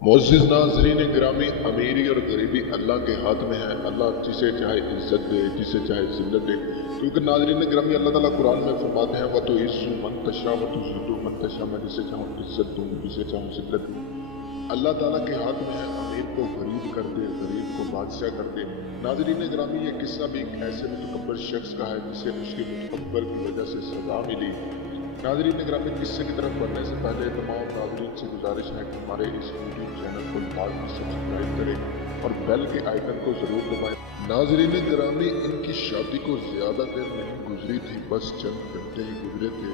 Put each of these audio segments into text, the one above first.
मुअज़्ज़िज़ नाज़रीन गिरामी, अमीरी और गरीबी अल्लाह के हाथ में है। अल्लाह जिसे चाहे इज्जत दे, जिसे चाहे ज़िल्लत दे। क्योंकि नाज़रीन गिरामी, अल्लाह ताला कुरान में फरमाते हैं वतुइज़्ज़ु मन तशा वतुज़िल्लु मन तशा, मैं जिसे चाहूँ इज्जत दूँ, जिसे चाहूँ ज़िल्लत दूँ। अल्लाह ताला के हाथ में है, अमीर को गरीब कर दे, गरीब को बादशाह कर दे। नाज़रीन गिरामी, ये किस्सा भी एक ऐसे मुतकब्बर शख्स का है जिसे उसके मुतकब्बर की वजह से सज़ा मिली। नाज़रीन गिरामी, किस्से की तरफ बढ़ने से पहले तमाम नाज़रीन से गुजारिश है कि हमारे इस यूट्यूब चैनल को लाजमी सब्सक्राइब करें और बेल के आइकन को ज़रूर दबाएं। नाज़रीन गिरामी, इनकी शादी को ज़्यादा देर नहीं गुजरी थी, बस चंद घंटे ही गुजरे थे।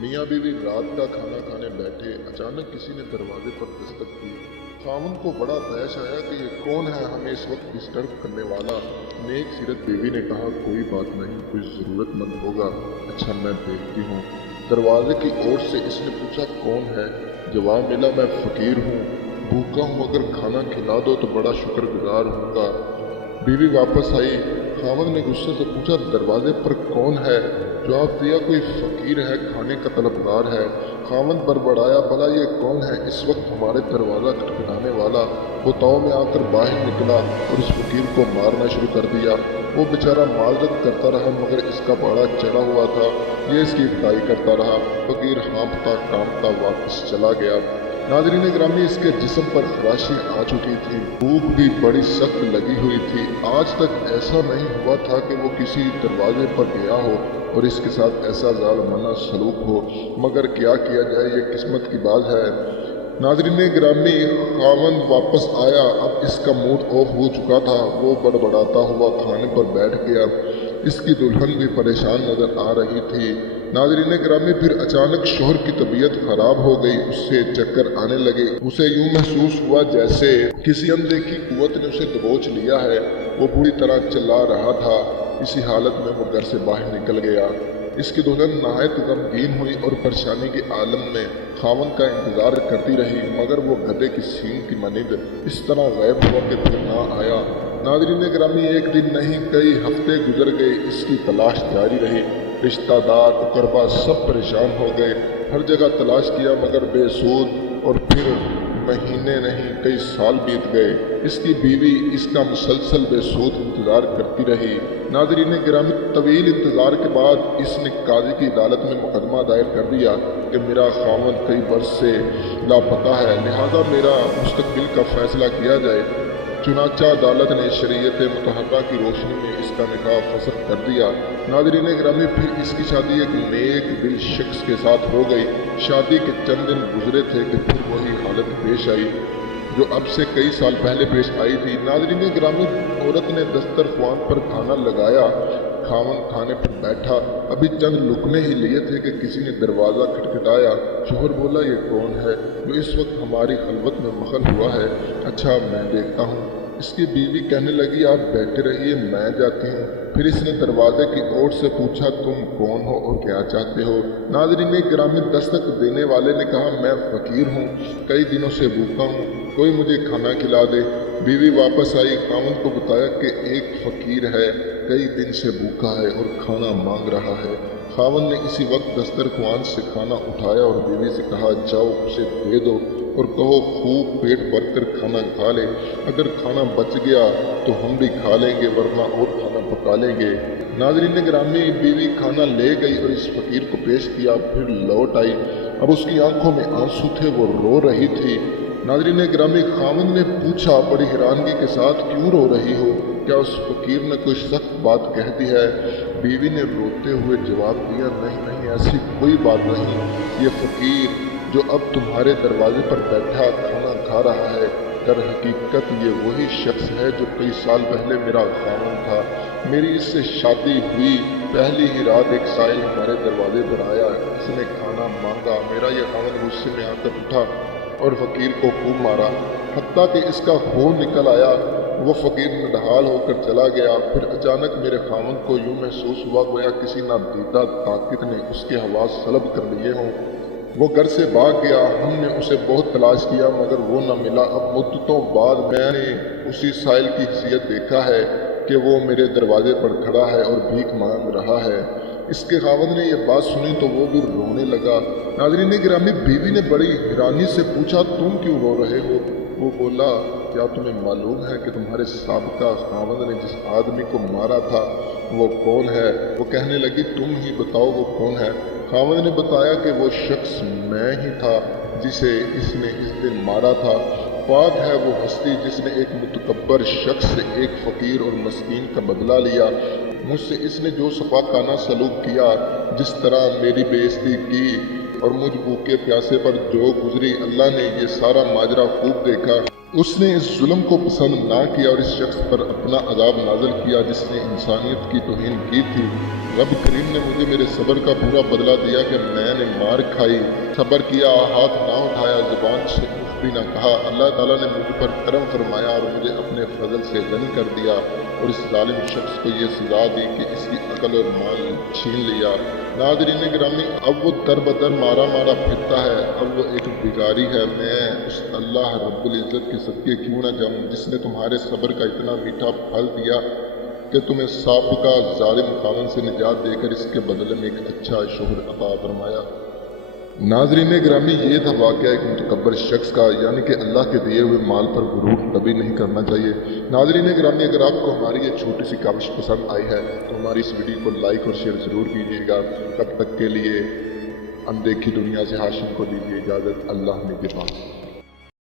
मियाँ बीवी रात का खाना खाने बैठे, अचानक किसी ने दरवाजे पर दस्तक दी। खामन को बड़ा तैश आया कि ये कौन है हमें इस वक्त डिस्टर्ब करने वाला। नेक सीरत बीवी ने कहा, कोई बात नहीं, कोई ज़रूरतमंद होगा। अच्छा, मैं देखती हूँ। दरवाजे की ओर से इसने पूछा, कौन है? जवाब मिला, मैं फ़कीर हूँ, भूखा हूँ, अगर खाना खिला दो तो बड़ा शुक्रगुजार होऊंगा। बीवी वापस आई। खामद ने गुस्से से पूछा, दरवाजे पर कौन है? जवाब दिया, कोई फ़कीर है, खाने का तलबगार है। खामद बड़बड़ाया, भला ये कौन है इस वक्त हमारे दरवाज़ा खटखटाने वाला? वो ताव में आकर बाहर निकला और उस फ़कीर को मारना शुरू कर दिया। वो बेचारा माजरत करता रहा, मगर इसका बाड़ा चढ़ा हुआ था। ये इसकी पिटाई करता रहा। फ़कीर हाँफता कांपता वापस चला गया। नाज़रीन गिरामी, इसके जिस्म पर खराशी आ चुकी थी, भूख भी बड़ी सख्त लगी हुई थी। आज तक ऐसा नहीं हुआ था कि वो किसी दरवाजे पर गया हो और इसके साथ ऐसा ज़ालिमाना सलूक हो, मगर क्या किया जाए, ये किस्मत की बात है। नाज़रीन गिरामी, खामन वापस आया। अब इसका मूड ऑफ हो चुका था। वो बड़बड़ाता हुआ खाने पर बैठ गया। इसकी दुल्हन भी परेशान नजर आ रही थी। नाज़रीन गिरामी, फिर अचानक शोहर की तबीयत खराब हो गई, उससे चक्कर आने लगे। उसे यूं महसूस हुआ जैसे किसी अनदेखी कुव्वत ने उसे दबोच लिया है। वो बुरी तरह चिल्ला रहा था। इसी हालत में वो घर से बाहर निकल गया। इसकी दुल्हन नहायत गमगीन हुई और परेशानी के आलम में खामन का इंतजार करती रही, मगर वो गधे की सींग की मानिंद इस तरह गायब हुआ कि फिर ना आया। नाज़रीन गिरामी, एक दिन नहीं कई हफ्ते गुजर गए। इसकी तलाश जारी रही। रिश्तेदार अकरबा सब परेशान हो गए। हर जगह तलाश किया, मगर बेसूद। और फिर महीने नहीं कई साल बीत गए। इसकी बीवी इसका मुसलसल बेसूद इंतज़ार करती रही। नाज़रीन गिरामी, तवील इंतज़ार के बाद इसने काजी की अदालत में मुकदमा दायर कर दिया कि मेरा खामन कई बरस से लापता है, लिहाजा मेरा मुस्तकबिल का फैसला किया जाए। चुनाचा अदालत ने शरीयत मुतहर्रा की रोशनी में इसका निकाह फसद कर दिया। नाज़रीन गिरामी, फिर इसकी शादी एक नेक दिल शख्स के साथ हो गई। शादी के चंद दिन गुजरे थे कि फिर वही हालत पेश आई जो अब से कई साल पहले पेश आई थी। नाज़रीन गिरामी, औरत ने दस्तरख्वान पर खाना लगाया। खामन खाने पर बैठा, अभी चंद लुकमे ही लिए थे कि किसी ने दरवाज़ा खटखटाया। शोहर बोला, ये कौन है जो इस वक्त हमारी खलवत में मखल हुआ है? अच्छा, मैं देखता हूँ। इसकी बीवी कहने लगी, आप बैठे रहिए, मैं जाती हूँ। फिर इसने दरवाजे की ओर से पूछा, तुम कौन हो और क्या चाहते हो? नाज़रीन गिरामी, दस्तक देने वाले ने कहा, मैं फ़कीर हूँ, कई दिनों से भूखा हूँ, कोई मुझे खाना खिला दे। बीवी वापस आई। खामन को बताया कि एक फ़कीर है, कई दिन से भूखा है और खाना मांग रहा है। खामन ने इसी वक्त दस्तरख्वान से खाना उठाया और बीवी से कहा, जाओ उसे दे दो और कहो खूब पेट भरकर खाना खा ले। अगर खाना बच गया तो हम भी खा लेंगे, वरना और खाना पका लेंगे। नाज़रीन गिरामी, बीवी खाना ले गई और इस फ़कीर को पेश किया, फिर लौट आई। अब उसकी आंखों में आंसू थे, वो रो रही थी। नाज़रीन गिरामी, खामन ने पूछा बड़ी हैरानगी के साथ, क्यों रो रही हो? क्या उस फ़कीर ने कोई सख्त बात कह दी है? बीवी ने रोते हुए जवाब दिया, नहीं नहीं, ऐसी कोई बात नहीं। ये फ़कीर जो अब तुम्हारे दरवाजे पर बैठा खाना खा रहा है, दर हकीकत ये वही शख्स है जो कई साल पहले मेरा खामन था। मेरी इससे शादी हुई, पहली ही रात एक साइल हमारे दरवाजे पर आया। इसने खाना मांगा। मेरा ये खामन गुस्से में आकर उठा और फ़कीर को खूब मारा, हत्ता कि इसका खून निकल आया। वो फ़कीर नढाल होकर चला गया। फिर अचानक मेरे खामन को यूं महसूस हुआ गोया किसी नादीदा ताकत ने उसके हवास सलब कर लिए हों। वो घर से भाग गया। हमने उसे बहुत तलाश किया, मगर वो न मिला। अब मुद्दतों बाद मैंने उसी साइल की हैसियत देखा है कि वो मेरे दरवाजे पर खड़ा है और भीख मांग रहा है। इसके खावंद ने यह बात सुनी तो वो भी रोने लगा। नाज़रीन गिरामी, बीवी ने बड़ी हैरानी से पूछा, तुम क्यों रो रहे हो? وہ بولا کیا تمہیں معلوم ہے کہ تمہارے سابقہ خاوند نے جس آدمی کو مارا تھا وہ کون ہے؟ وہ کہنے لگی تم ہی بتاؤ وہ کون ہے؟ خاوند نے بتایا کہ وہ شخص میں ہی تھا جسے اس نے اس دن مارا تھا۔ پاک ہے وہ ہستی جس نے ایک متکبر شخص سے ایک فقیر اور مسکین کا بدلہ لیا۔ مجھ سے اس نے جو صفاقانہ سلوک کیا، جس طرح میری بے عزتی کی اور مجھ بھوکے پیاسے پر جو گزری، اللہ نے یہ سارا ماجرا خوب دیکھا۔ اس نے اس ظلم کو پسند نہ کیا اور اس شخص پر اپنا عذاب نازل کیا جس نے انسانیت کی توہین کی تھی۔ رب کریم نے مجھے میرے صبر کا پورا بدلہ دیا کہ میں نے مار کھائی، صبر کیا، ہاتھ نہ اٹھایا، زبان سے اف بھی نہ کہا۔ اللہ تعالیٰ نے مجھ پر کرم فرمایا اور مجھے اپنے فضل سے غنی کر دیا اور اس ظالم شخص کو یہ سزا دی کہ اس کی عقل اور مال چھین لیا۔ ناظرین گرامی، اب وہ در بدر مارا پھرتا ہے، اب وہ ایک بھکاری ہے۔ میں اس اللہ رب العزت کے صدقے کیوں نہ جاؤں جس نے تمہارے صبر کا اتنا میٹھا پھل دیا کہ تمہیں سابقہ ظالم خاوند سے نجات دے کر اس کے بدلے میں ایک اچھا شوہر عطا فرمایا۔ ناظرین گرامی، یہ تھا واقعہ ایک متکبر شخص کا، یعنی کہ اللہ کے دیے ہوئے مال پر غرور کبھی نہیں کرنا چاہیے۔ ناظرین گرامی، اگر آپ کو ہماری یہ چھوٹی سی کاوش پسند آئی ہے تو ہماری اس ویڈیو کو لائک اور شیئر ضرور کیجیے گا۔ تب تک کے لیے اندیکھی دنیا سے ہاشم کو دیجیے اجازت۔ اللہ نگہبان۔